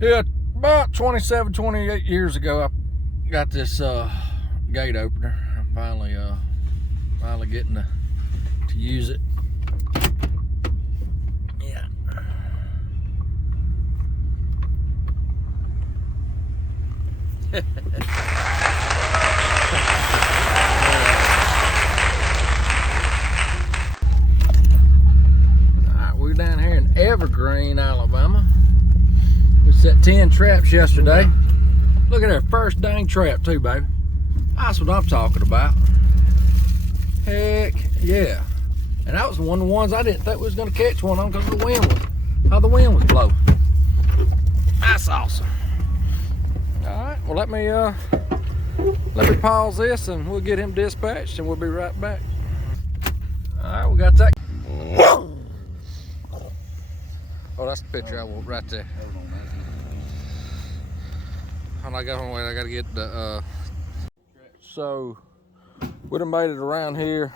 Yeah, about 27, 28 years ago, I got this gate opener. I'm finally getting to use it. Yeah. Alright, we're down here in Evergreen, Alabama. We set 10 traps yesterday. Look at our first dang trap too, baby. That's what I'm talking about. Heck yeah. And that was one of the ones I didn't think we was gonna catch one on because the wind was, how the wind was blowing. That's awesome. Alright, well let me pause this and we'll get him dispatched and we'll be right back. Alright, we got that. Oh, that's the picture I want right there. And I got one way, I gotta get the so we done made it around here.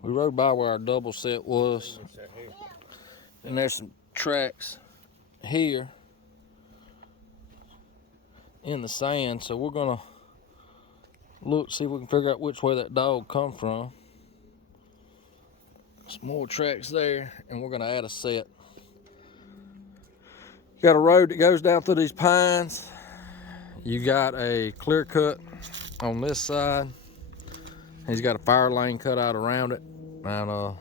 We rode by where our double set was. And there's some tracks here in the sand. So we're gonna look, see if we can figure out which way that dog come from. Some more tracks there, and we're gonna add a set. You got a road that goes down through these pines. You got a clear cut on this side. He's got a fire lane cut out around it. And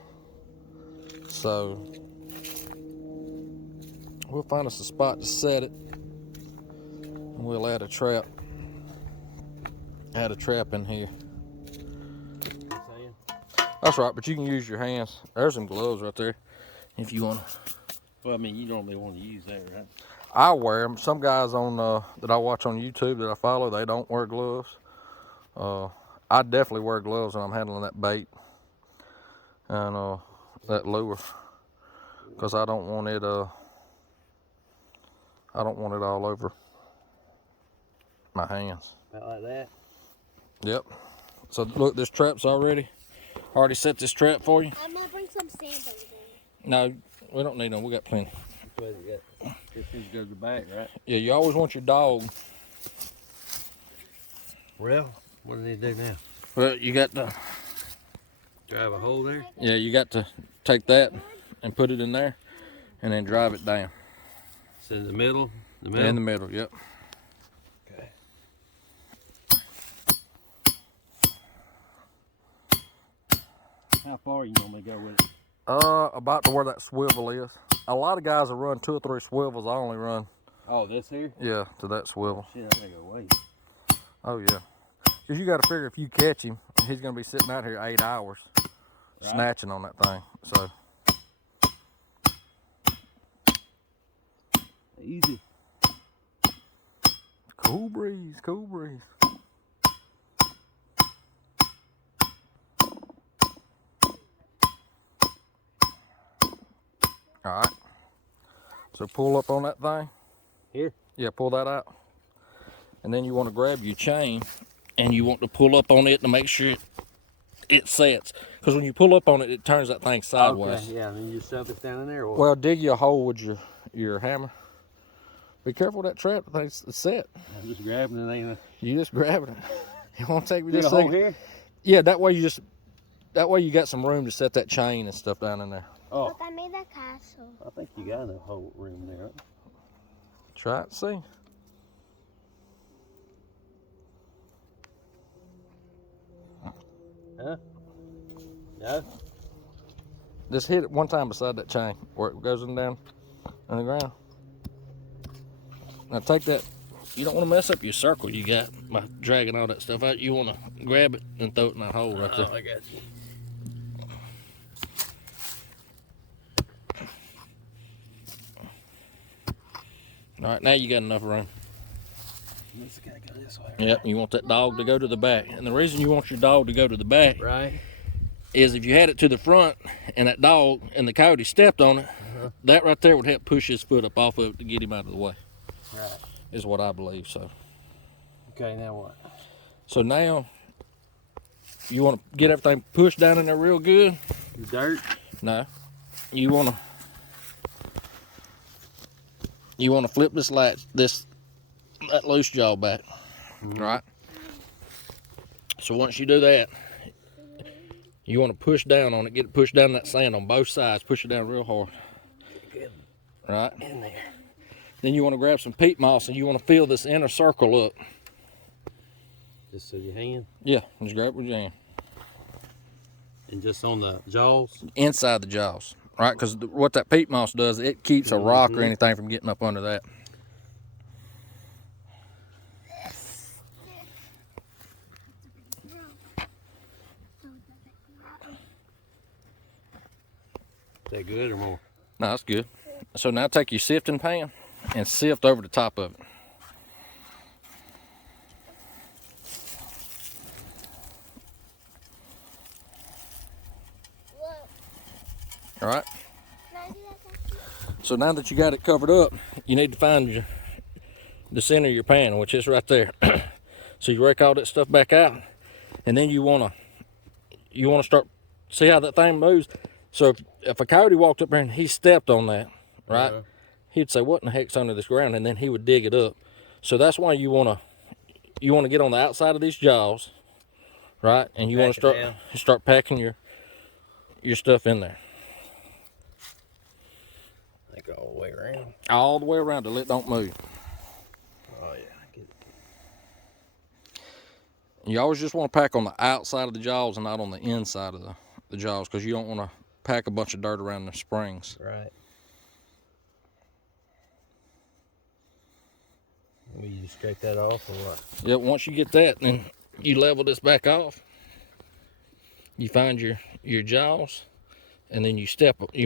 so we'll find us a spot to set it. And we'll add a trap. Add a trap in here. That's right, but you can use your hands. There's some gloves right there if you want to. Well, I mean, you normally want to use that, right? I wear them. Some guys on that I watch on YouTube that I follow, they don't wear gloves. I definitely wear gloves when I'm handling that bait and that lure, because I don't want it all over my hands. About like that? Yep. So look, this trap's already set this trap for you. I'm gonna bring some sand over there. No, we don't need them. We got plenty. This thing goes to the back, right? Yeah, you always want your dog. Well, what do they do now? Well, you got to Drive a hole there? Yeah, you got to take that and put it in there, and then drive it down. It's in the middle. In the middle. Yep. Okay. How far you normally go with it? About to where that swivel is. A lot of guys will run 2 or 3 swivels. I only run. Oh, this here? Yeah, to that swivel. Shit, I gotta go wait. Oh yeah. Cause you got to figure if you catch him, he's gonna be sitting out here 8 hours, right, snatching on that thing. So. Easy. Cool breeze, cool breeze. All right. So pull up on that thing. Here? Yeah, pull that out. And then you want to grab your chain and you want to pull up on it to make sure it sets. Because when you pull up on it, it turns that thing sideways. Okay, yeah, and then you just shove it down in there? Or well, dig you a hole with your hammer. Be careful with that trap, the thing's set. I'm just grabbing it, ain't I? You just grabbing it. It won't take me just just a a hole here? Yeah, that way you got some room to set that chain and stuff down in there. Oh. Look, I made a castle. I think you got enough whole room there. Try it, see. Huh? No? Just hit it one time beside that chain where it goes in down on the ground. Now take that. You don't want to mess up your circle you got by dragging all that stuff out. You want to grab it and throw it in that hole right there. Oh, I got you. All right, now you got enough room. This gotta go this way. Right? Yep, you want that dog to go to the back. And the reason you want your dog to go to the back, right, is if you had it to the front and that dog and the coyote stepped on it, that right there would help push his foot up off of it to get him out of the way. Right. Is what I believe, so. Okay, now what? So now, you want to get everything pushed down in there real good. Dirt? No. You want to you want to flip this latch, that loose jaw back, right? So once you do that, you want to push down on it, get it pushed down that sand on both sides, push it down real hard, right? In there. Then you want to grab some peat moss and you want to fill this inner circle up. Just so your hand. Yeah, just grab it with your hand. And just on the jaws. Inside the jaws, right? Because what that peat moss does, it keeps a rock or anything from getting up under that. Is that good or more? No, that's good. So now take your sifting pan and sift over the top of it. All right. So now that you got it covered up, you need to find the center of your pan, which is right there. So you rake all that stuff back out, and then you wanna start, see how that thing moves. So if a coyote walked up there and he stepped on that, right, he'd say, "What in the heck's under this ground?" And then he would dig it up. So that's why you wanna get on the outside of these jaws, right, and you want to start packing your stuff in there. Like all the way around. All the way around till it don't move. Oh yeah, I get it. You always just want to pack on the outside of the jaws and not on the inside of the jaws, because you don't want to pack a bunch of dirt around the springs. Right. Will you scrape that off or what? Yeah, once you get that, then you level this back off. You find your jaws, and then you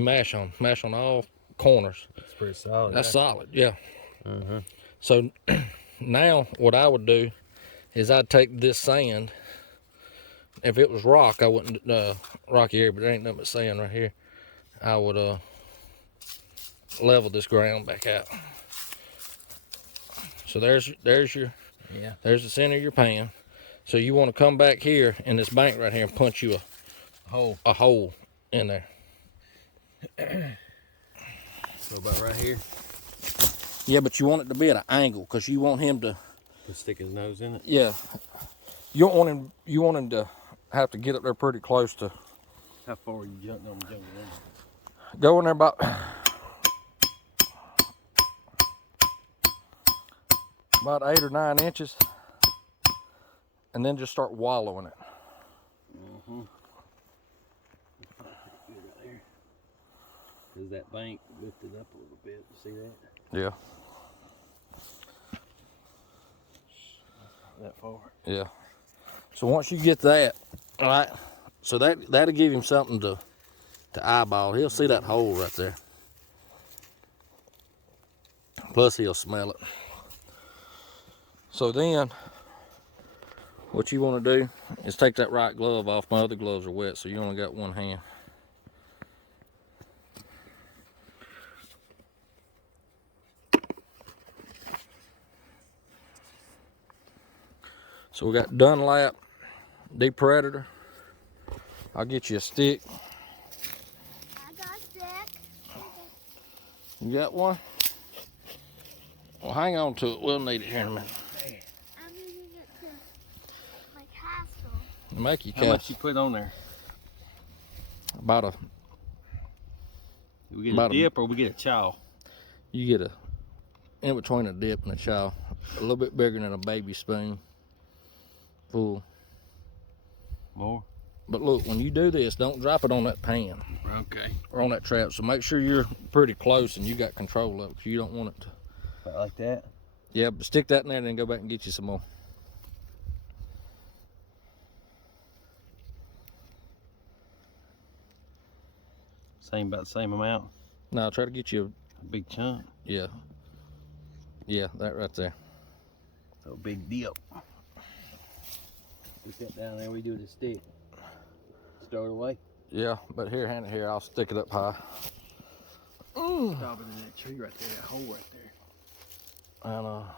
mash on all corners. It's pretty solid. That's solid, yeah. So now what I would do is I'd take this sand. If it was rock, I wouldn't rocky area, but there ain't nothing but sand right here. I would level this ground back out. So there's the center of your pan. So you want to come back here in this bank right here and punch you a hole in there. So about right here. Yeah, but you want it to be at an angle, because you want him to Stick his nose in it. Yeah, you don't want him. You want him to have to get up there pretty close to. How far are you jumping in? Go in there about 8 or 9 inches, and then just start wallowing it. Is that bank lifted up a little bit? You see that? Yeah. That far. Yeah. So once you get that, all right, so that'll give him something to eyeball. He'll see that hole right there. Plus he'll smell it. So then what you want to do is take that right glove off. My other gloves are wet, so you only got one hand. So we got Dunlap Deep Predator. I'll get you a stick. I got a stick. You got one? Well, hang on to it. We'll need it here in a minute. I'm using it to my castle. Make you How much cast you put on there? about a. Do we get About a dip or we get a chow? You get in between a dip and a chow, a little bit bigger than a baby spoon. Full. More? But look, when you do this, don't drop it on that pan Okay. or on that trap. So make sure you're pretty close and you got control of it, because you don't want it to. About like that? Yeah, but stick that in there and then go back and get you some more. About the same amount? No, try to get you A big chunk? yeah, that right there. A big dip. Put that down there, we do the stick. Start away. Yeah, but here, hand it here. I'll stick it up high. Stop it in that tree right there, that hole right there. And Well,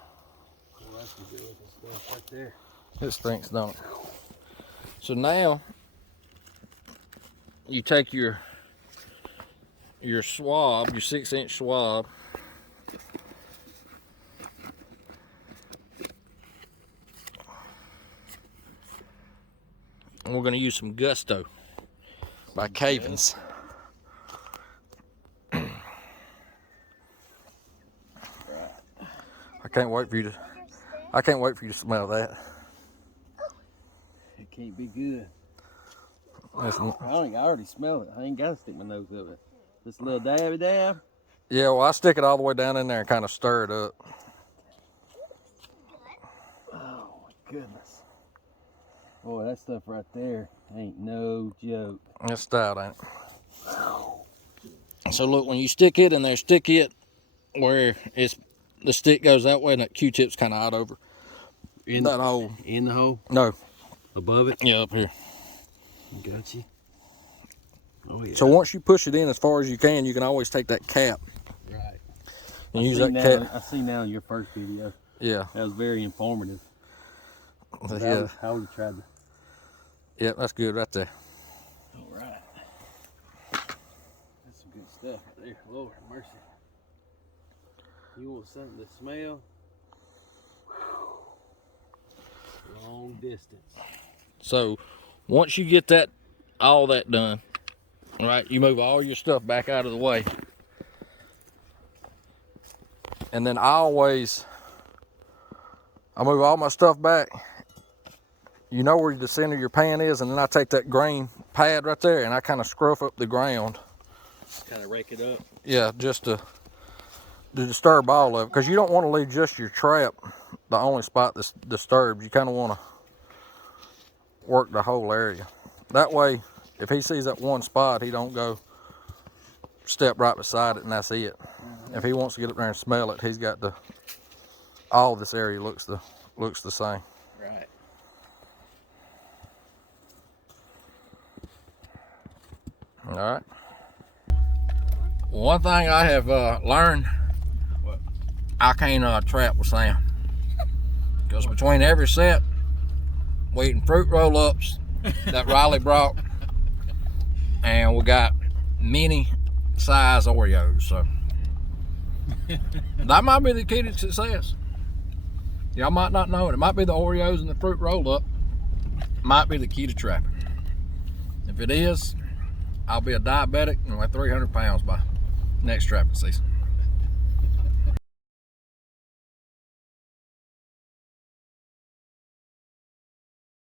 that's the good looking stuff right there. it stinks, don't it? So now you take your swab, your 6-inch swab, we're going to use some Gusto by Cavens. I can't wait for you to smell that. It can't be good. I Listen, already smell it. I ain't got to stick my nose up it. This little dabby dab. yeah, well, I stick it all the way down in there and kind of stir it up. Oh my goodness. Boy, that stuff right there ain't no joke. It's stout, ain't it? So look, when you stick it in there, stick it where the stick goes that way and that Q-tip's kind of out over. In that hole. In the hole? No. Above it? Yeah, up here. Got you. Oh yeah. So once you push it in as far as you can always take that cap. Right. And use that cap. I see now in your first video. Yeah. That was very informative. Yeah. How would you try to? Yeah, that's good right there. All right. That's some good stuff right there. Lord mercy. You want something to smell? Long distance. So once you get all that done, right, you move all your stuff back out of the way. And then I move all my stuff back. You know where the center of your pan is, and then I take that grain pad right there and I kind of scruff up the ground. Kind of rake it up. Yeah, just to disturb all of it, because you don't want to leave just your trap the only spot that's disturbed. You kind of want to work the whole area. That way, if he sees that one spot, he don't go step right beside it and that's it. If he wants to get up there and smell it, he's got all this area looks the same. Right. All right. One thing I have learned, what? I can't trap with Sam. Because between every set, we eating fruit roll-ups that Riley brought, and we got mini size Oreos. So that might be the key to success. Y'all might not know it. It might be the Oreos and the fruit roll-up. Might be the key to trapping. If it is, I'll be a diabetic and weigh 300 pounds by next trapping season.